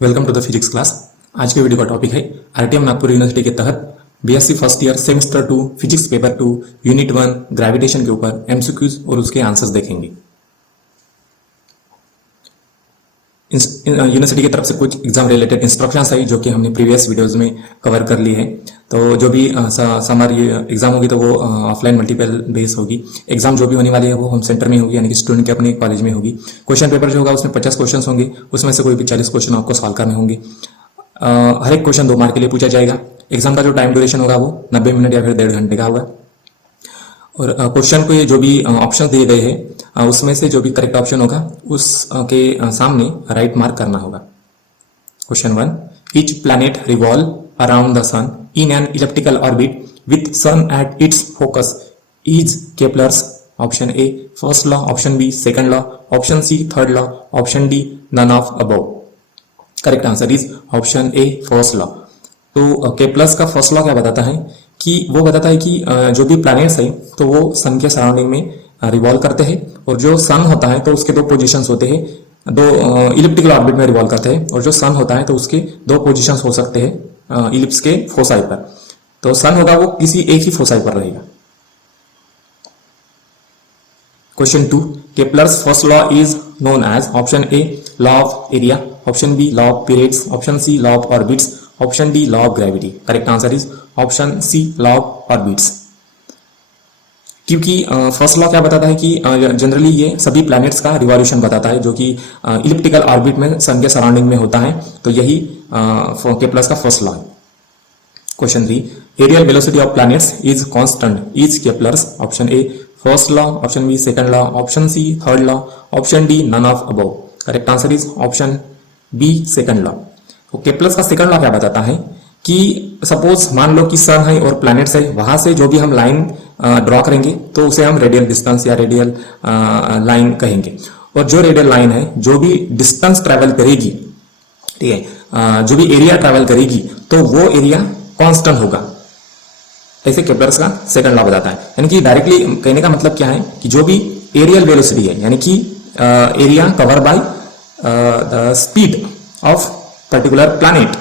Welcome to the physics class. आज के video का टॉपिक है आरटीएम नागपुर यूनिवर्सिटी के तहत BSc first year semester 2 physics paper 2 unit 1 gravitation के ऊपर एमसीक्यूज और उसके आंसर्स देखेंगे। यूनिवर्सिटी की तरफ से कुछ एग्जाम रिलेटेड इंस्ट्रक्शंस है जो कि हमने प्रीवियस वीडियोस में कवर कर ली है। तो जो भी समर एग्जाम होगी तो वो ऑफलाइन मल्टीपल बेस होगी। एग्जाम जो भी होने वाली है वो होम सेंटर में होगी, यानी कि स्टूडेंट के अपने कॉलेज में होगी। क्वेश्चन पेपर जो होगा उसमें 50 क्वेश्चन होंगे, उसमें से कोई भी 40 क्वेश्चन आपको सॉल्व करने होंगे। हर एक क्वेश्चन 2 मार्क के लिए पूछा जाएगा। एग्जाम का जो टाइम ड्यूरेशन होगा वो 90 मिनट या फिर 1.5 घंटे का होगा। और क्वेश्चन को जो भी ऑप्शन दिए गए हैं उसमें से जो भी करेक्ट ऑप्शन होगा उसके सामने राइट मार्क करना होगा। Question 1, each planet revolve around the sun in an elliptical orbit with sun at its focus is Kepler's. Option A first law, option B second law, option C third law, option D none of above. Correct answer is option A first law. तो Kepler's का first law क्या बताता है कि वो बताता है कि जो भी प्लैनेट्स है तो वो सन के सराउंडिंग में रिवॉल्व करते हैं, और जो सन होता है तो उसके 2 पोजीशंस होते हैं, 2 इलिप्टिकल ऑर्बिट में रिवॉल्व करते हैं। और जो सन होता है तो उसके 2 पोजीशंस हो सकते हैं इलिप्स के फोसाई पर। तो सन होगा वो किसी एक ही फोसाई पर रहेगा। Question 2, Kepler's first law is known as. Option A law of area, option B law of periods, option C law of orbits, option D law of gravity. Correct answer is option C law of orbits. क्योंकि first law क्या बताता है कि generally ये सभी planets का revolution बताता है जो कि इलिप्टिकल ऑर्बिट में सन के सराउंडिंग में होता है। तो यही केपलर्स का फर्स्ट लॉ है। Question 3, areal velocity of planets is constant is Kepler's. Option A first law, option B second law, option C third law, option D none of above. Correct answer is option B second law. तो Kepler's का second law क्या बताता है कि suppose मान लो कि सन है और प्लैनेट्स है, वहां से जो भी हम लाइन ड्रॉ करेंगे तो उसे हम रेडियल डिस्टेंस या रेडियल लाइन कहेंगे। और जो रेडियल लाइन है जो भी डिस्टेंस ट्रेवल करेगी, ठीक है, जो भी एरिया ट्रेवल करेगी तो वो एरिया कांस्टेंट होगा। ऐसे केपलर्स का सेकंड लॉ बताता है। यानी कि डायरेक्टली कहने का मतलब क्या है कि जो भी एरियल वेलोसिटी है, यानी कि area cover by the speed of particular planet,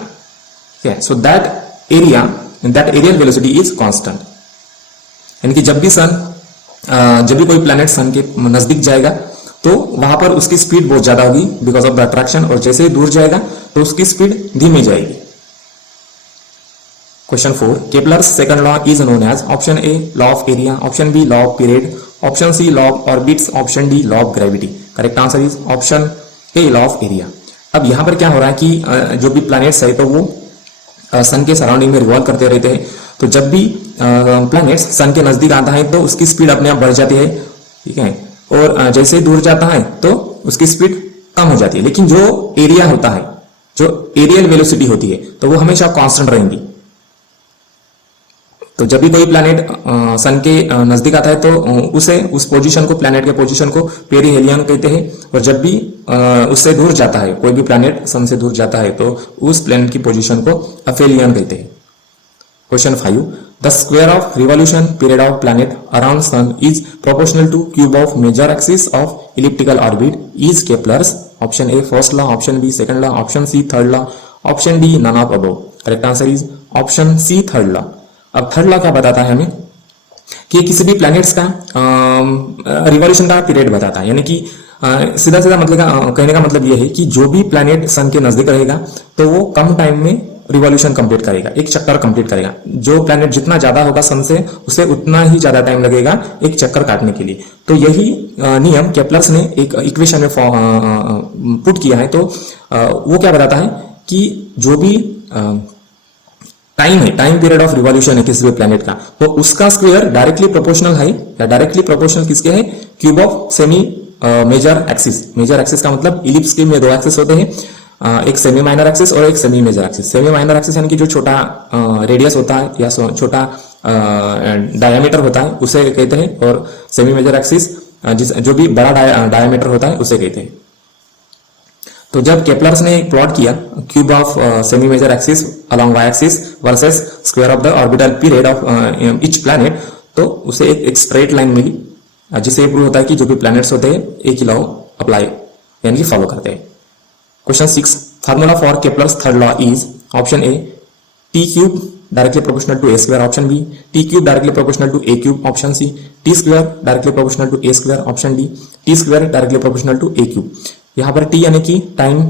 okay, so that aerial velocity is constant। यानी कि जब भी कोई प्लैनेट सन के नजदीक जाएगा तो वहां पर उसकी स्पीड बहुत ज्यादा होगी बिकॉज ऑफ द अट्रैक्शन, और जैसे ही दूर जाएगा तो उसकी स्पीड धीमी जाएगी। Question 4, Kepler's second law is known as. Option A law of area, option B law of period, option C law of orbits, option D law of gravity. Correct answer is option A law of area. अब यहां पर क्या हो रहा है कि जो भी प्लैनेट्स है तो वो सन के सराउंडिंग में रिवॉल्व करते रहते हैं। तो जब भी प्लैनेट्स सन के नजदीक आता है तो उसकी स्पीड अपने आप बढ़ जाती है, ठीक है, और जैसे ही दूर जाता है तो उसकी स्पीड कम हो जाती है। लेकिन जो एरिया होता है, जो एरियल वेलोसिटी होती है, तो वो हमेशा कांस्टेंट रहेंगी। तो जब भी कोई प्लैनेट सन के नजदीक आता है तो उस पोजीशन को, प्लैनेट के पोजीशन को पेरिहेलियन कहते हैं। और जब भी उससे दूर जाता है, कोई भी प्लैनेट सन से दूर जाता है, तो उस प्लैनेट की पोजीशन को अफेलियन कहते हैं। Question 5, the square of revolution period of planet around sun is proportional to cube of major axis of elliptical orbit is Kepler's. Option A first law, option B second law, option C third law, option D none of above. Correct answer is option C third law. अब third law क्या बताता है हमें कि किसी भी planets का revolution का पीरियड बताता है। यानी कि सीधा सीधा मतलब कहने का मतलब यह है कि जो भी प्लैनेट सन के नजदीक रहेगा तो वो कम टाइम में रिवॉल्यूशन कंप्लीट करेगा, एक चक्कर कंप्लीट करेगा। जो प्लैनेट जितना ज्यादा होगा सन से, उसे उतना ही ज्यादा टाइम लगेगा एक चक्कर काटने के लिए। तो यही नियम केपलर्स ने एक इक्वेशन में पुट किया है। तो वो क्या बताता है कि जो भी टाइम है, टाइम पीरियड ऑफ रिवॉल्यूशन है किसी भी प्लैनेट का, तो उसका स्क्वायर डायरेक्टली प्रोपोर्शनल है, या डायरेक्टली प्रोपोर्शनल किसके है, cube of semi major axis. Major axis का मतलब इलिप्स के में 2 एक्सिस होते हैं, एक सेमी माइनर एक्सिस और एक semi major axis. Semi minor axis यानी कि जो छोटा रेडियस होता है या छोटा डायमीटर होता है उसे कहते हैं, और सेमी मेजर एक्सिस जो भी बड़ा डायमीटर होता है उसे कहते हैं। तो जब केपलर्स ने प्लॉट किया cube of semi major axis along Y axis versus square of the orbital period of each planet, तो उसे एक स्ट्रेट लाइन मिली, जिससे ये प्रूव होता है कि जो भी प्लैनेट्स होते हैं एक ही लॉ अप्लाई यानी कि फॉलो करते हैं। Question 6, Formula for Kepler's third law is option A t cube directly proportional to a square, option B t cube directly proportional to a cube, option C t square directly proportional to a square, option D t square directly proportional to a cube। यहाँ पर t यानी कि time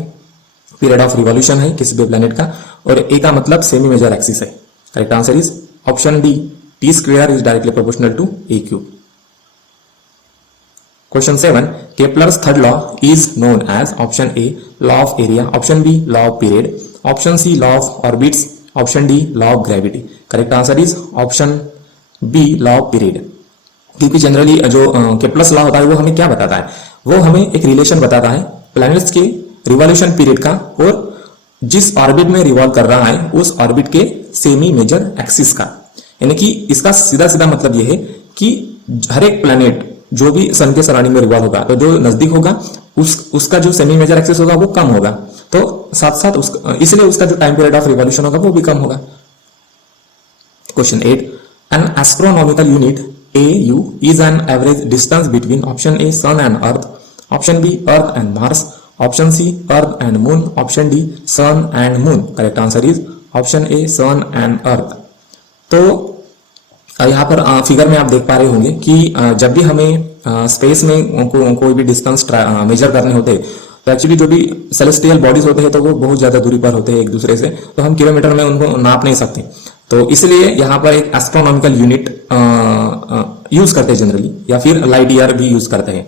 period of revolution है किसी भी planet का, और a का मतलब सेमी मेजर एक्सिस है। Correct answer is option D t square is directly proportional to a cube। Question 7. Kepler's third law is known as option A law of area, option B law of period, option C law of orbits, option D law of gravity। Correct answer is option B law of period। क्योंकि generally जो Kepler's law होता है वो हमें क्या बताता है, वो हमें एक रिलेशन बताता है प्लैनेट्स के रिवॉल्यूशन पीरियड का और जिस ऑर्बिट में रिवॉल्व कर रहा है उस ऑर्बिट के सेमी मेजर एक्सिस का। यानी कि इसका सीधा सीधा मतलब यह है कि हर एक प्लैनेट जो भी सन के सराउंडिंग में रिवॉल्व होगा तो जो नजदीक होगा उसका जो सेमी मेजर एक्सिस होगा वो कम होगा, तो साथ साथ इसलिए उसका जो टाइम पीरियड ऑफ रिवॉल्यूशन होगा वो भी कम होगा। Question 8. N astronomical unit AU is an average distance between option A sun and earth, option B earth and Mars, option C earth and moon, option D sun and moon। Correct answer is option A sun and earth। तो यहाँ पर figure में आप देख पा रहे होंगे कि जब भी हमें स्पेस में कोई भी डिस्टेंस मेजर करने होते हैं तो एक्चुअली जो भी सेलेस्टियल बॉडीज होते हैं तो वो बहुत ज्यादा दूरी पर होते हैं एक दूसरे से, तो हम किलोमीटर में उनको नाप नहीं सकते। तो इसलिए यहाँ पर एक एस्ट्रोनॉमिकल यूनिट यूज करते हैं जनरली, या फिर लाइट ईयर भी यूज करते हैं।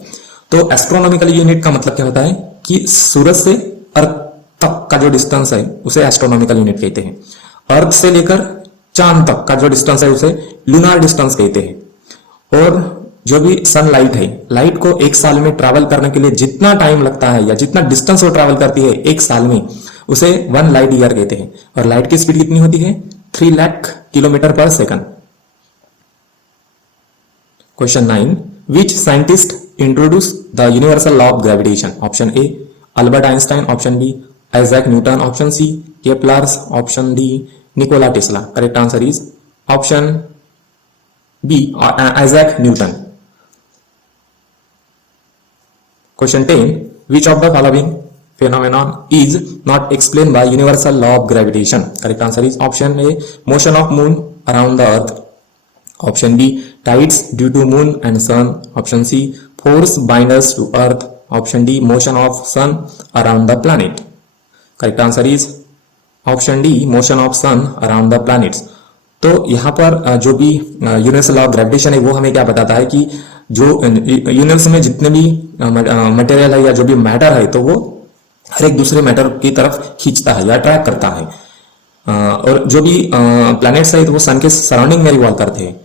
तो एस्ट्रोनॉमिकल यूनिट का मतलब क्या होता है कि सूरज से अर्थ तक का जो डिस्टेंस है उसे एस्ट्रोनॉमिकल यूनिट कहते हैं। अर्थ से लेकर चांद तक का जो डिस्टेंस है उसे लूनार डिस्टेंस कहते हैं। और जो भी सनलाइट है, लाइट को एक साल में ट्रैवल करने के लिए जितना टाइम लगता है या जितना डिस्टेंस वो ट्रैवल करती है एक साल में, उसे 1 लाइट ईयर कहते हैं। और लाइट की स्पीड कितनी होती है? 3 lakh kilometre per second. Question 9. Which scientist introduce the universal law of gravitation? Option A Albert Einstein, option B Isaac Newton, option C Kepler's, option D Nikola Tesla. Correct answer is option B Isaac Newton. Question 10. which of the following phenomenon is not explained by universal law of gravitation? Correct answer is option A motion of moon around the earth, option B tides due to moon and sun, option C force binders to earth, option D motion of sun around the planet। Correct answer is option D motion of sun around the planets. तो यहाँ पर जो भी universal law of gravitation है वो हमें क्या बताता है कि जो यूनिवर्स में जितने भी मटेरियल है या जो भी मैटर है तो वो हर एक दूसरे मैटर की तरफ खींचता है या अट्रैक्ट करता है। और जो भी प्लैनेट्स है तो वो सन के सराउंडिंग में रिवॉल्व करते हैं,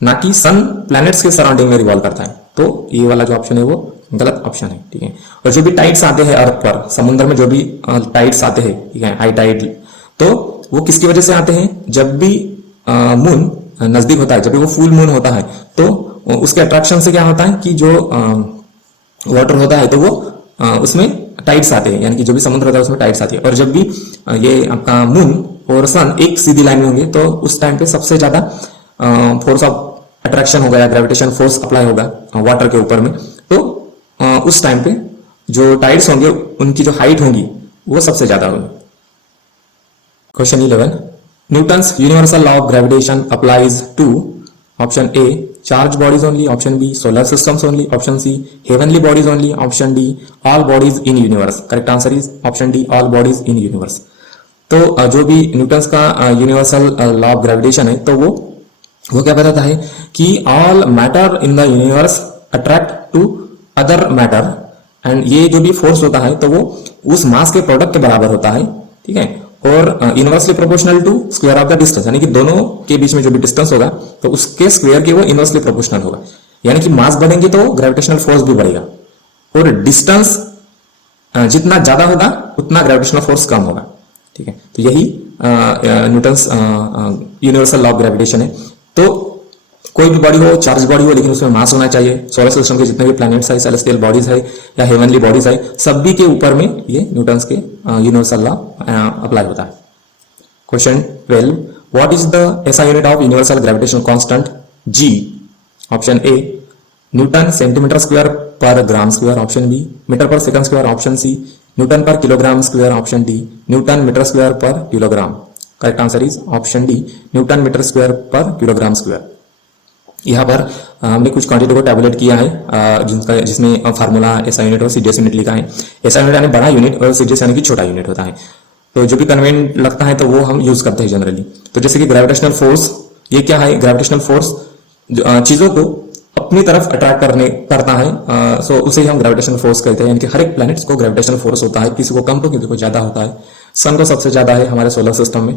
ना कि सन प्लैनेट्स के सराउंडिंग में रिवॉल्व करता है। तो ये वाला जो ऑप्शन है वो गलत ऑप्शन है, ठीक है। और जो भी टाइड्स आते हैं अर्थ पर, समुद्र में जो भी टाइड्स आते हैं, ठीक है, हाई टाइड, तो वो किसकी वजह से आते हैं? जब भी मून नजदीक होता है, जब भी वो फुल मून होता है तो उसके अट्रैक्शन से क्या होता है कि जो वाटर होता है तो वो उसमें टाइड्स आते हैं, यानी कि जो भी समुद्र होता है उसमें टाइड्स आती है। और जब भी ये आपका मून और सन एक सीधी लाइन में होंगे तो उस टाइम पे सबसे ज्यादा फोर्स ऑफ अट्रैक्शन होगा या ग्रेविटेशन फोर्स अप्लाई होगा वाटर के ऊपर में। तो उस टाइम पे जो टाइड्स होंगे उनकी जो हाइट होगी वो सबसे ज्यादा होगी। Question 11. Newton's universal law of gravitation applies to option A charge bodies only, option B solar systems only, option C heavenly bodies only, option D all bodies in universe. Correct answer is option D all bodies in universe. तो जो भी Newton's का universal law of gravitation है तो वो क्या बताता है कि all matter in the universe attract to other matter, and ये जो भी फोर्स होता है तो वो उस मास के प्रोडक्ट के बराबर होता है, ठीक है। और inversely proportional to square of the distance, यानी कि दोनों के बीच में जो भी डिस्टेंस होगा तो उसके स्क्वायर के वो इनवर्सली प्रोपोर्शनल होगा। यानी कि मास बढ़ेंगे तो ग्रेविटेशनल फोर्स भी बढ़ेगा, और डिस्टेंस जितना ज्यादा होगा उतना ग्रेविटेशनल फोर्स कम होगा, ठीक है। तो यही Newton's universal law of gravitation है। तो कोई भी बॉडी हो, चार्ज बॉडी हो, लेकिन उसमें मास होना चाहिए। सोलर सिस्टम के जितने भी प्लैनेट्स है, सेलेस्टियल बॉडीज है या हेवनली बॉडीज है, सभी के ऊपर में ये न्यूटन्स के यूनिवर्सल लॉ अप्लाई होता है। Question 12. What is the SI unit of universal gravitation constant G? Option A newton centimetre square per gram square, option B metre per second square, option C newton per kilogram square, option D newton metre square पर kilogram. Correct answer is option D newton metre square पर kilogram square. यहाँ पर हमने कुछ quantity को tabulate किया है जिसमें फार्मूला एसआई यूनिट और सीजीएस यूनिट लिखा है। एसआई यूनिट यानी बड़ा यूनिट और सीजीएस यानी कि छोटा यूनिट होता है। तो जो भी कन्वेंट लगता है तो वो हम यूज करते हैं जनरली। तो जैसे कि ग्रेविटेशनल फोर्स, ये क्या है? ग्रेविटेशनल फोर्स चीजों को अपनी तरफ अट्रैक्ट करता है, सो उसे ही हम ग्रेविटेशनल फोर्स कहते हैं। यानी कि हर एक प्लैनेट्स को ग्रेविटेशनल फोर्स होता है, किसी को कम तो किसी को ज्यादा होता है। सन को सबसे ज्यादा है हमारे सोलर सिस्टम में।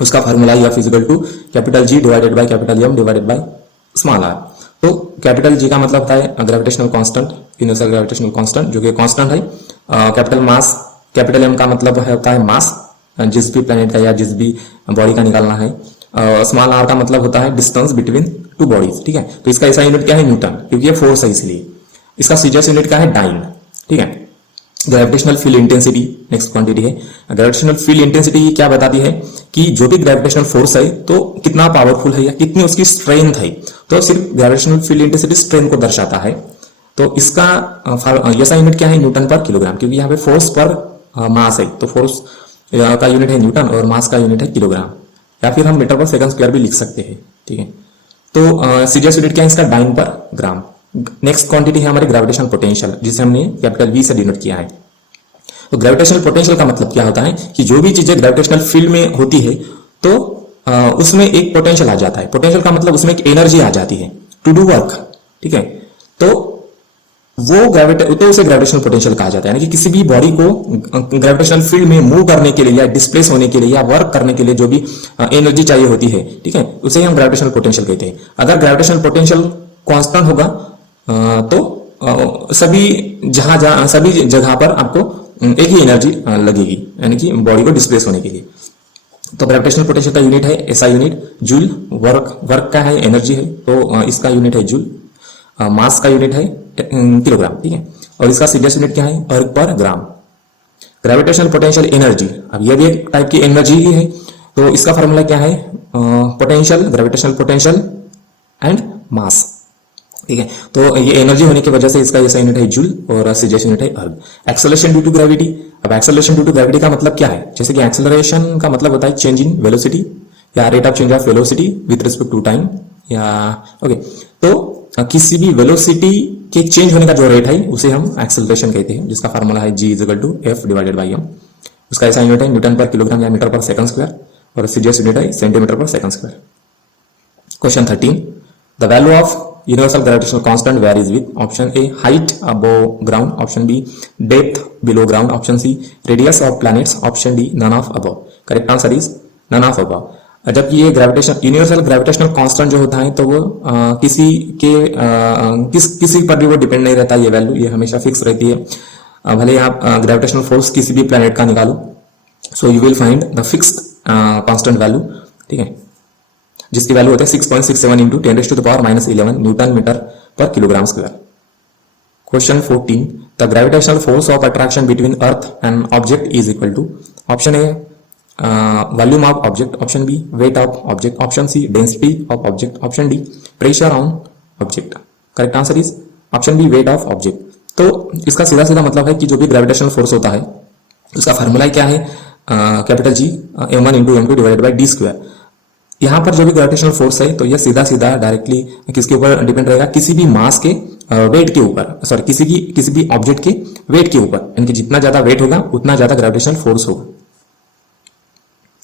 उसका formula F is equal to capital G divided by capital M divided by small r। तो कैपिटल G का मतलब होता है gravitational constant, universal gravitational constant, जो कि कांस्टेंट है। कैपिटल मास, कैपिटल M का मतलब होता है मास, जिस भी प्लैनेट का या जिस भी बॉडी का निकालना है। स्मॉल r का मतलब होता है डिस्टेंस बिटवीन टू बॉडीज। ठीक है, तो इसका ऐसा यूनिट क्या है? न्यूटन, क्योंकि ये फोर्स है इसलिए। इसका सीजीएस यूनिट क्या है? डाइन। ठीक है, gravitational field intensity next quantity है। ग्रेविटेशनल फील्ड इंटेंसिटी क्या बताती है कि जो भी ग्रेविटेशनल फोर्स है तो कितना पावरफुल है या कितनी उसकी स्ट्रेंथ है। तो सिर्फ ग्रेविटेशनल फील्ड इंटेंसिटी स्ट्रेंथ को दर्शाता है। तो इसका ऐसा यूनिट क्या है? न्यूटन पर किलोग्राम, क्योंकि यहाँ पे फोर्स पर मास है। तो फोर्स का यूनिट है न्यूटन और मास का यूनिट है किलोग्राम, या फिर हम मीटर पर सेकंड स्क्वायर भी लिख सकते हैं। ठीक है, तो सीजीएस यूनिट क्या है इसका? डाइन पर ग्राम। नेक्स्ट क्वांटिटी है हमारी ग्रेविटेशनल पोटेंशियल, जिसे हमने कैपिटल V से डिनोट किया है। तो ग्रेविटेशनल पोटेंशियल का मतलब क्या होता है कि जो भी चीजें ग्रेविटेशनल फील्ड में होती है तो उसमें एक पोटेंशियल आ जाता है। पोटेंशियल का मतलब उसमें एक एनर्जी आ जाती है टू डू वर्क। ठीक है, तो उसे ग्रेविटेशनल पोटेंशियल कहा जाता है। यानी कि किसी भी बॉडी को ग्रेविटेशनल फील्ड में मूव करने के लिए या डिस्प्लेस होने के लिए या वर्क करने के लिए जो भी एनर्जी चाहिए होती है, ठीक है, उसे हम ग्रेविटेशनल पोटेंशियल कहते हैं। अगर ग्रेविटेशनल पोटेंशियल कांस्टेंट होगा तो सभी जगह पर आपको एक ही एनर्जी लगेगी, यानी कि बॉडी को डिस्प्लेस होने के लिए। तो ग्रेविटेशनल पोटेंशियल का यूनिट है एसआई यूनिट, जूल। वर्क का है एनर्जी है, तो इसका यूनिट है जूल। मास का यूनिट है किलोग्राम। ठीक है, और इसका सीजीएस यूनिट क्या है? अर्ग पर ग्राम। ग्रेविटेशनल पोटेंशियल एनर्जी, अब यह भी एक टाइप की एनर्जी ही है। तो इसका फॉर्मूला क्या है? Potential, gravitational potential and mass. ठीक है, तो ये एनर्जी होने की वजह से इसका ऐसा यूनिट है जूल और सीजीएस यूनिट है अर्ग। एक्सेलरेशन ड्यू टू ग्रेविटी, अब एक्सेलरेशन ड्यू टू ग्रेविटी का मतलब क्या है? जैसे कि एक्सेलरेशन का मतलब होता है चेंज इन वेलोसिटी या rate of change of velocity with respect to time, या ओके। तो किसी भी वेलोसिटी के चेंज होने का जो रेट है उसे हम एक्सेलरेशन कहते हैं, जिसका फार्मूला है G is equal to F divided by M। उसका ऐसा यूनिट है न्यूटन पर किलोग्राम या मीटर पर सेकंड स्क्वायर, और सीजीएस यूनिट है सेंटीमीटर पर second square. Question 13, the value of universal gravitational constant varies with option A height above ground, option B depth below ground, option C radius of planets, option D none of above। Correct answer is none of above। जबकि ये universal gravitational constant जो होता है तो वो किसी पर भी वो डिपेंड नहीं रहता। ये वैल्यू ये हमेशा फिक्स रहती है। भले आप ग्रेविटेशनल फोर्स किसी भी प्लैनेट का निकालो, so you will find the fixed constant value. ठीक है, जिसकी वैल्यू होता है 6.67 इंटू 10⁻⁻11 न्यूटन मीटर पर kilogram square. Question 14, the gravitational force of attraction between earth and object is equal to, option A volume of object, option B weight of object, option C density of object, option D pressure on object. Correct answer is option B weight of object. तो इसका सीधा सीधा मतलब है कि जो भी gravitational force होता है उसका फॉर्मूला क्या है? Capital G m1 into m2 divided by D square. यहाँ पर जो भी ग्रेविटेशनल फोर्स है तो यह सीधा सीधा डायरेक्टली किसके ऊपर डिपेंड रहेगा? किसी भी मास के वेट के ऊपर, सॉरी किसी भी ऑब्जेक्ट के वेट के ऊपर, यानी कि जितना ज्यादा वेट होगा उतना ज्यादा ग्रेविटेशनल फोर्स होगा।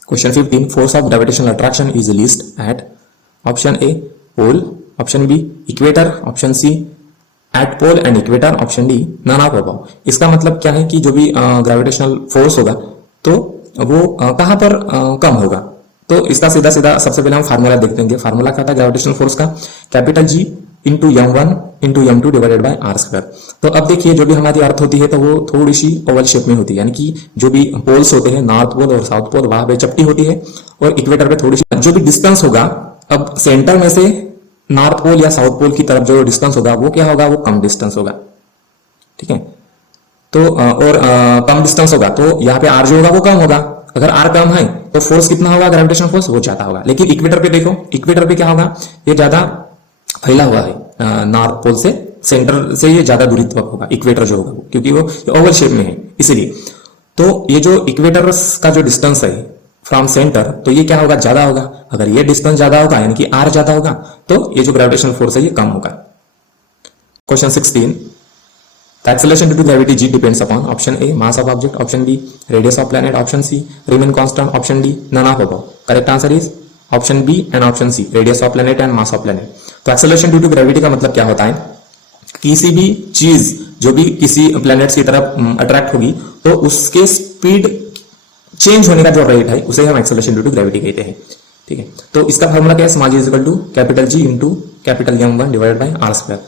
Question 15, force of gravitational attraction is least at, option A pole, option B equator, option C at pole and equator, option D none of above. इसका मतलब क्या है कि जो भी ग्रेविटेशनल फोर्स होगा तो वो कहां पर कम होगा? तो इसका सीधा सीधा सबसे पहले हम फार्मूला देख देंगे। फार्मूला क्या था ग्रेविटेशनल फोर्स का? Capital G into m1 into m2 divided by r square. तो अब देखिए जो भी हमारी अर्थ होती है तो वो थोड़ी सी ओवल शेप में होती है, यानी कि जो भी पोल्स होते हैं नॉर्थ पोल और साउथ पोल वहां पे चपटी होती है, और इक्वेटर पे थोड़ी सी जो भी डिस्टेंस होगा, अब सेंटर में से नॉर्थ पोल या साउथ पोल की तरफ जो डिस्टेंस होगा वो क्या होगा? वो कम डिस्टेंस होगा। ठीक है, तो और कम डिस्टेंस होगा तो यहाँ पे r जो होगा वो कम होगा। अगर r कम है तो फोर्स कितना होगा? ग्रेविटेशनल फोर्स वो ज्यादा होगा। लेकिन इक्वेटर पे देखो, इक्वेटर पे क्या होगा? ये ज्यादा फैला हुआ है नॉर्थ पोल से सेंटर से ये ज्यादा दूरी तक होगा, इक्वेटर जो होगा, क्योंकि वो ओवल शेप में है इसलिए। तो ये जो इक्वेटर का जो डिस्टेंस है फ्रॉम सेंटर, तो ये क्या होगा, ज्यादा होगा। अगर ये डिस्टेंस ज्यादा होगा यानी कि आर ज्यादा होगा, तो ये जो ग्रेविटेशनल फोर्स है ये कम होगा। Question 16, the acceleration due to gravity g depends upon option A mass of object, option B radius of planet, option C remain constant, option D none of above. Correct answer is option B and option C radius of planet and mass of planet. तो acceleration due to gravity का मतलब क्या होता है, किसी भी चीज जो भी किसी प्लैनेट्स की तरफ अट्रैक्ट होगी तो उसके स्पीड चेंज होने का जो रेट है उसे हम एक्सेलरेशन ड्यू टू ग्रेविटी कहते हैं। ठीक है, तो इसका फॉर्मूला क्या है, small g is equal to capital G into capital M1 divided by R square.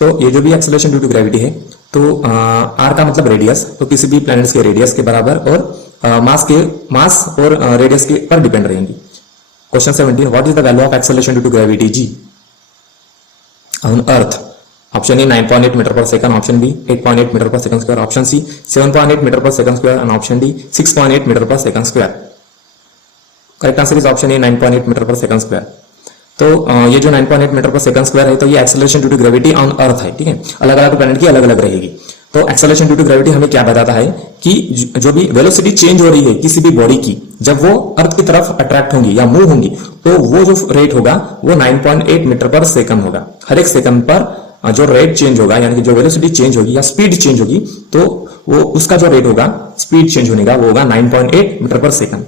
तो ये जो भी एक्सेलरेशन ड्यू टू ग्रेविटी है, तो आर का मतलब रेडियस, तो किसी भी प्लैनेट्स के रेडियस के बराबर और मास और रेडियस के पर डिपेंड रहेंगी। Question 17, what is the value of acceleration due to gravity G on earth? Option A 9.8 metre per second, option B 8.8 metre per second square, option C 7.8 metre per second square and option D 6.8 metre per second square. Correct answer is option A 9.8 metre per second square. तो ये जो 9.8 metre per second square है, तो ये acceleration due to gravity on earth है। ठीक है, अलग अलग प्लैनेट की अलग अलग रहेगी। तो एक्सेलरेशन ड्यू टू ग्रेविटी हमें क्या बताता है कि जो भी वेलोसिटी चेंज हो रही है किसी भी बॉडी की, जब वो अर्थ की तरफ अट्रैक्ट होंगी या मूव होंगी, तो वो जो रेट होगा वो 9.8 मीटर पर सेकंड होगा। हर एक सेकंड पर जो रेट चेंज होगा यानी कि जो वेलोसिटी चेंज होगी या स्पीड चेंज होगी, तो वो उसका जो रेट होगा स्पीड चेंज होने का वो होगा 9.8 metre per second.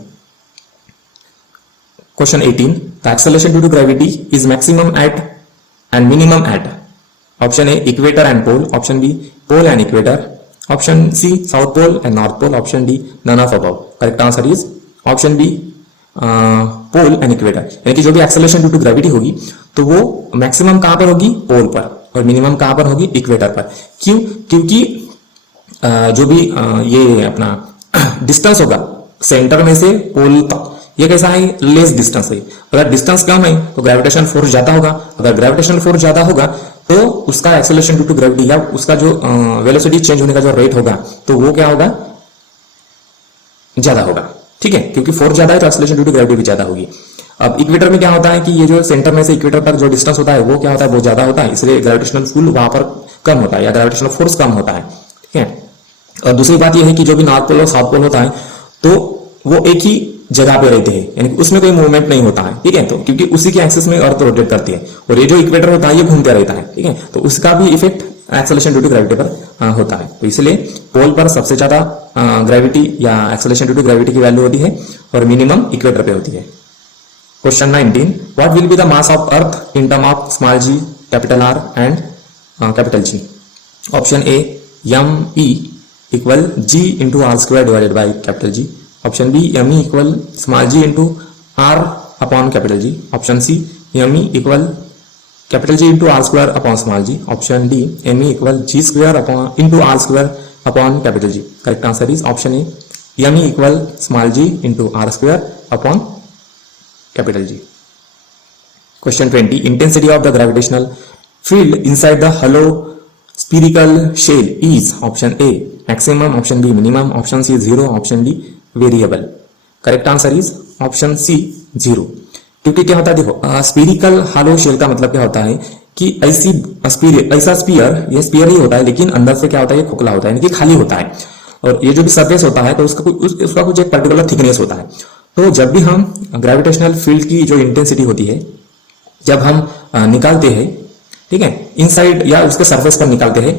Question 18, the acceleration due to gravity is maximum at and minimum at option A equator and pole, option B pole and equator, option C south pole and north pole, option D none of above. Correct answer is option B pole and equator. यानी कि जो भी acceleration due to gravity होगी तो वो maximum कहां पर होगी, पोल पर, और मिनिमम कहां पर होगी, इक्वेटर पर। क्यों? क्योंकि जो भी ये अपना डिस्टेंस होगा सेंटर में से पोल तक, ये कैसा है, लेस डिस्टेंस है। अगर डिस्टेंस कम है तो ग्रेविटेशन फोर्स ज्यादा होगा, अगर ग्रेविटेशन फोर्स ज्यादा होगा तो उसका एक्सेलरेशन ड्यू टू ग्रेविटी या उसका जो वेलोसिटी चेंज होने का जो रेट होगा तो वो क्या होगा, ज्यादा होगा। ठीक है, क्योंकि फोर्स ज्यादा है तो एक्सेलरेशन ड्यू टू ग्रेविटी भी ज्यादा होगी। अब इक्वेटर में क्या होता है कि ये जो सेंटर में से इक्वेटर तक जो डिस्टेंस होता है वो क्या होता है, बहुत ज्यादा होता है, इसलिए ग्रेविटेशनल पुल वहां पर कम होता है या ग्रेविटेशनल फोर्स कम होता है। ठीक है, और दूसरी बात यह है कि जो भी नॉर्थ पोल और साउथ पोल होता है तो वो एक ही जगह पे रहते हैं, यानी उसमें कोई मूवमेंट नहीं होता है। ठीक है, तो क्योंकि उसी के एक्सिस में अर्थ रोटेट करती है और ये जो इक्वेटर होता है ये घूमता रहता है। ठीक है, तो उसका भी effect acceleration due to gravity पर होता है। तो इसलिए पोल पर सबसे ज्यादा ग्रेविटी या एक्सेलरेशन ड्यू टू ग्रेविटी की वैल्यू होती है और मिनिमम इक्वेटर पे होती है। Question 19, what will be the mass of earth in term of small g, capital R and capital G? Option A m e equal g into R square divided by capital G, option B m e equal small g into R upon capital G, option C m e equal capital G into R square upon small g, option D m e equal g square upon into R square upon capital G. Correct answer is option A m e equal small g into R square upon capital G. Question 20, intensity of the gravitational field inside the hollow spherical shell is option A maximum, option B minimum, option C 0, option D variable. Correct answer is option C 0। क्योंकि क्या होता है, देखो स्पीरिकल हालो shell का मतलब क्या होता है कि ऐसा स्पीयर, ये स्पीयर ही होता है लेकिन अंदर से क्या होता है, ये खोखला होता है यानी कि खाली होता है, और ये जो भी सरफेस होता है तो उसका कुछ एक पर्टिकुलर थिकनेस होता है। तो जब भी हम ग्रेविटेशनल फील्ड की जो इंटेंसिटी होती है जब हम निकालते हैं, ठीक है, इनसाइड या उसके सरफेस पर निकालते हैं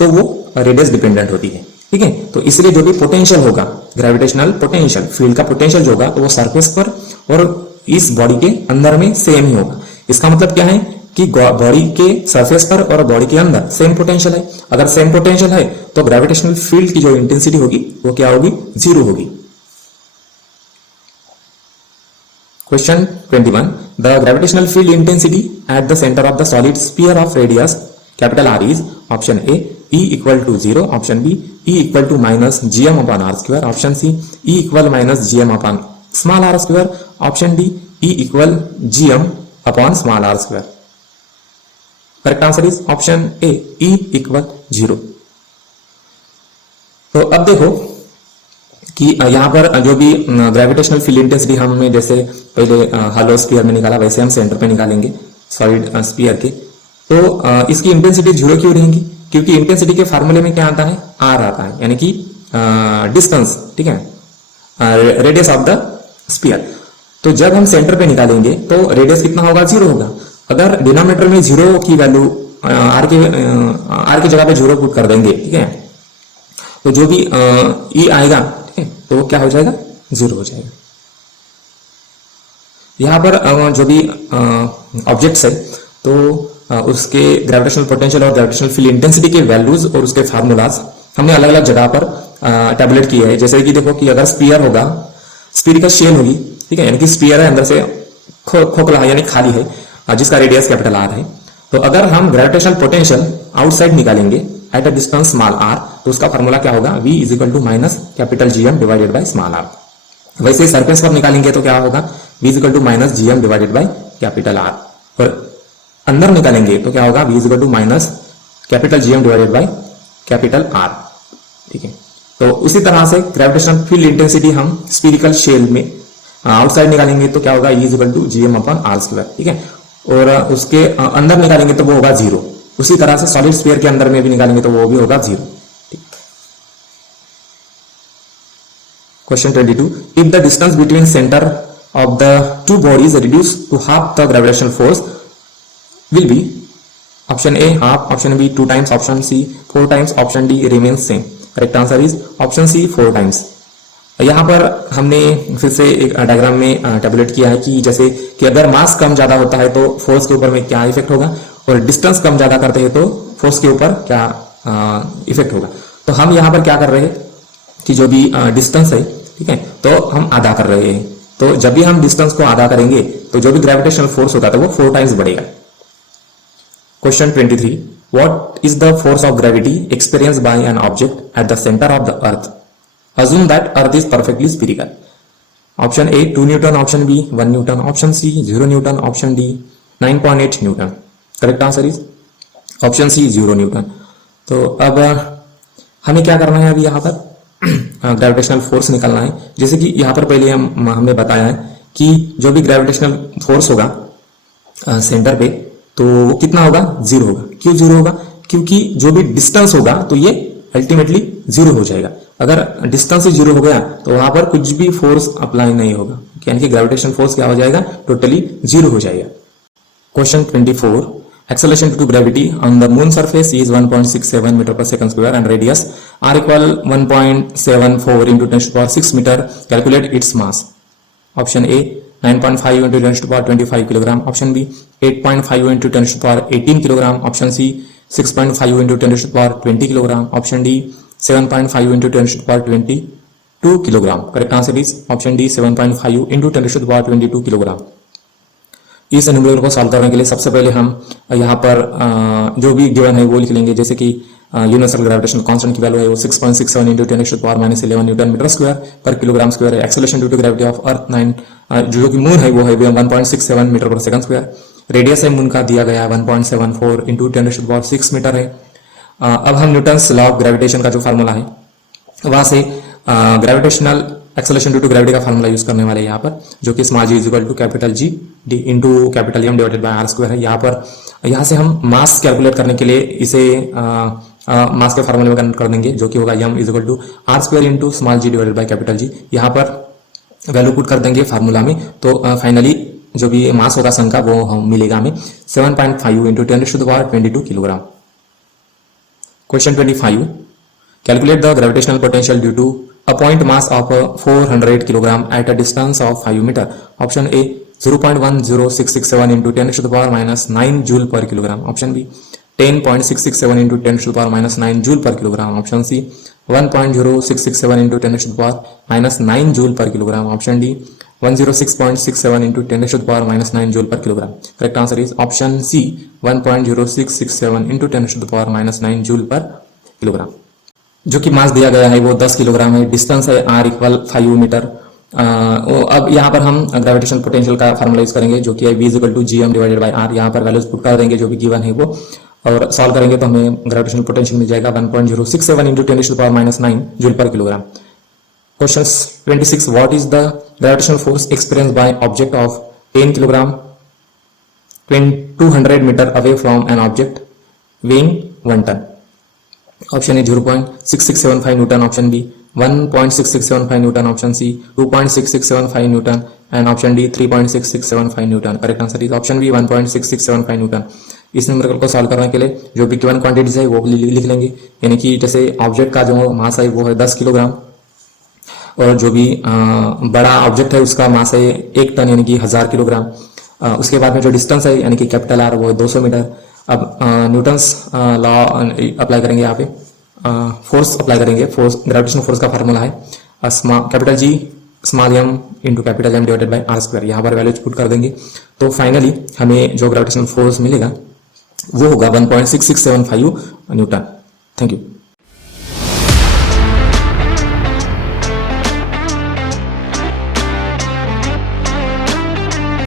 तो वो रेडियस डिपेंडेंट होती है। ठीक है, तो इसलिए जो भी पोटेंशियल होगा, ग्रेविटेशनल पोटेंशियल, फील्ड का पोटेंशियल जो होगा तो वो सरफेस पर और इस बॉडी के अंदर में सेम ही होगा। इसका मतलब क्या है कि बॉडी के सरफेस पर और बॉडी के अंदर सेम पोटेंशियल है। अगर सेम पोटेंशियल है तो ग्रेविटेशनल फील्ड की जो इंटेंसिटी होगी वो क्या होगी, 0 होगी। Question 21, the gravitational field intensity at the center of the solid sphere of radius capital R is option A E equal to 0, option B E equal to minus gm upon r square, option C E equal minus gm upon small r square, option D E equal gm upon small r square. Correct answer is option A E equal 0। तो अब देखो कि यहाँ पर जो भी gravitational field intensity हमने जैसे पहले हॉलो स्फीयर में निकाला वैसे हम सेंटर पे निकालेंगे सॉलिड स्फीयर के। तो इसकी इंटेंसिटी 0 क्यों रहेंगी? क्योंकि इंटेंसिटी के फार्मूले में क्या आता है? आर आता है, यानी कि डिस्टेंस, ठीक है, रेडियस ऑफ द स्फीयर। तो जब हम सेंटर पे निकालेंगे तो रेडियस कितना होगा? 0 होगा। अगर डिनोमिनेटर में 0 की वैल्यू आर की जगह पे 0 पुट कर देंगे, ठीक है, तो जो भी ई आएगा, ठीक है, तो वो क्या हो जाएगा? 0 हो जाएगा। यहाँ पर जो भी ऑब्जेक्ट्स है तो उसके ग्रेविटेशनल पोटेंशियल और ग्रेविटेशनल फील्ड इंटेंसिटी के वैल्यूज और उसके फार्मूलाज हमने अलग अलग जगह पर टैबुलेट किए हैं। जैसे कि देखो कि अगर स्फीयर होगा, स्फीयर का शेल होगी, ठीक है, यानी कि स्फीयर है, अंदर से खोखला है यानी खाली है, जिसका रेडियस कैपिटल आर है। तो अगर हम ग्रेविटेशनल पोटेंशियल आउटसाइड निकालेंगे at a distance small r, तो उसका फॉर्मूला क्या होगा? V is equal to minus capital GM divided by small r. वैसे सरफेस पर निकालेंगे तो क्या होगा? V is equal to minus GM divided by capital R. और अंदर निकालेंगे तो क्या होगा? V is equal to minus capital GM divided by capital R, ठीक है। तो उसी तरह से ग्रेविटेशनल फील्ड इंटेंसिटी हम स्फीरिकल शेल में आउटसाइड निकालेंगे तो क्या होगा? E is equal to GM upon R square, ठीक है। और उसके अंदर निकालेंगे तो वो होगा 0। उसी तरह से सॉलिड स्फीयर के अंदर में भी निकालेंगे तो वो भी होगा 0। Question 22, if the distance between centre of the two bodies reduce to half the gravitational force will be option A half, option B 2 times, option C 4 times, option D remains same. Correct answer is option C 4 times. यहाँ पर हमने फिर से एक diagram में tabulate किया है कि जैसे कि अगर मास कम ज्यादा होता है तो फोर्स के ऊपर में क्या इफेक्ट होगा, और डिस्टेंस कम ज्यादा करते हैं तो फोर्स के ऊपर क्या इफेक्ट होगा। तो हम यहाँ पर क्या कर रहे हैं कि जो भी डिस्टेंस है, ठीक है, तो हम आधा कर रहे हैं। तो जब भी हम डिस्टेंस को आधा करेंगे तो जो भी ग्रेविटेशनल फोर्स होता है वो 4 टाइम्स बढ़ेगा। Question 23, what is the force of gravity experienced bye an object at the centre of the earth? Assume that Earth is perfectly spherical. Option A 2 Newton, option B 1 Newton, option C 0 Newton, option D 9.8 Newton. Correct answer is option C 0 Newton. तो अब हमें क्या करना है? अभी यहाँ पर gravitational force निकालना है। जैसे कि यहाँ पर पहले हमने बताया है कि जो भी ग्रेविटेशनल फोर्स होगा सेंटर पे तो वो कितना होगा? 0 होगा। क्यों 0 होगा? क्योंकि जो भी डिस्टेंस होगा तो ये अल्टीमेटली 0 हो जाएगा। अगर डिस्टेंस 0 हो गया तो वहां पर कुछ भी फोर्स अप्लाई नहीं होगा, यानी कि ग्रेविटेशन फोर्स क्या हो जाएगा? टोटली 0 हो जाएगा। Question 24, acceleration due to gravity on the moon surface is 1.67 metre per second square and radius R equal 1.74 into 10⁶ metre. Calculate its mass. Option A 9.5 into 10⁻25 kilogram, option B 8.5 into 10⁻18 kilogram, option C 6.5 into 10⁻20 kilogram, option D 7.5 into 10⁻22 kilogram. Correct answer is option D 7.5 into 10⁻22 kilogram. इस numerical को solve करने के लिए सबसे पहले हम यहाँ पर जो भी गिवन है वो लिख लेंगे। जैसे कि यूनिवर्सल ग्रेविटेशनल कांस्टेंट की वैल्यू है वो 6.67 into 10⁻11 न्यूटन मीटर स्क्वायर पर किलोग्राम स्क्वायर है। Acceleration due to gravity of earth 9 जो कि मून है वो है 1.67 metre per second square. Radius है मून का दिया गया है 1.74 into 10⁻6 मीटर है। अब हम न्यूटन्स लॉ ऑफ ग्रेविटेशन का जो फार्मूला है वहां से gravitational acceleration due to gravity का फार्मूला यूज करने वाले हैं यहाँ पर, जो कि small g is equal to capital G D into capital M divided by R square है। यहाँ से हम मास कैलकुलेट करने के लिए इसे मास के फार्मूले में कन्वर्ट कर देंगे, जो कि होगा m is equal to R square into small g divided by capital G। यहाँ पर वैल्यू पुट कर देंगे फार्मूला में, तो फाइनली जो भी मास होगा सन का वो हम मिलेगा हमें 7.5 into 10⁻22 kilogram. Question 25, calculate the gravitational potential due to a point mass of 400 kilogram at a distance of 5 meter. Option A 0.10667 into 10⁻⁻9 joule per kilogram. Option B 10.667 into 10⁻⁻9 joule per kilogram. Option C 1.0667 into 10⁻⁻9 joule per kilogram. Option D 106.67 into 10⁻⁻9 joule per kilogram. Correct answer is option C 1.0667 into 10⁻⁻9 joule per kilogram. जो कि मास दिया गया है वो 10 kilogram है। Distance है r equal 5 metre. अब यहाँ पर हम ग्रेविटेशनल पोटेंशियल का फार्मूला यूज करेंगे, जो कि है v equal to GM divided by r। यहाँ पर वैल्यूज पुट कर देंगे जो भी गिवन है वो, और सॉल्व करेंगे तो हमें ग्रेविटेशनल पोटेंशियल मिल जाएगा 1.067 into 10⁻⁻9 जूल पर kilogram. Question 26, what is the gravitational force experience by object of 10 kilogram, 20 200 metre away from an object weighing 1 ton. Option A 0.6675 newton, option B 1.6675 newton, option C 2.6675 newton and option D 3.6675 newton. Correct answer is option B 1.6675 newton. इस numerical को solve करने के लिए जो भी given quantities है वो लिख लेंगे. यानी कि जैसे ऑब्जेक्ट का जो मास है वो है 10 किलोग्राम और जो भी बड़ा ऑब्जेक्ट है उसका मास है 1 टन यानी कि 1000 किलोग्राम. उसके बाद में जो डिस्टेंस है यानी कि कैपिटल आर वो है 200 मीटर. अब न्यूटन्स लॉ अप्लाई करेंगे, यहाँ पे फोर्स अप्लाई करेंगे. फोर्स ग्रेविटेशनल फोर्स का फार्मूला है capital G small M into capital M divided by R square. यहाँ पर वैल्यूज पुट कर देंगे तो फाइनली हमें जो ग्रेविटेशनल फोर्स मिलेगा वो होगा 1.6675 न्यूटन. Thank you.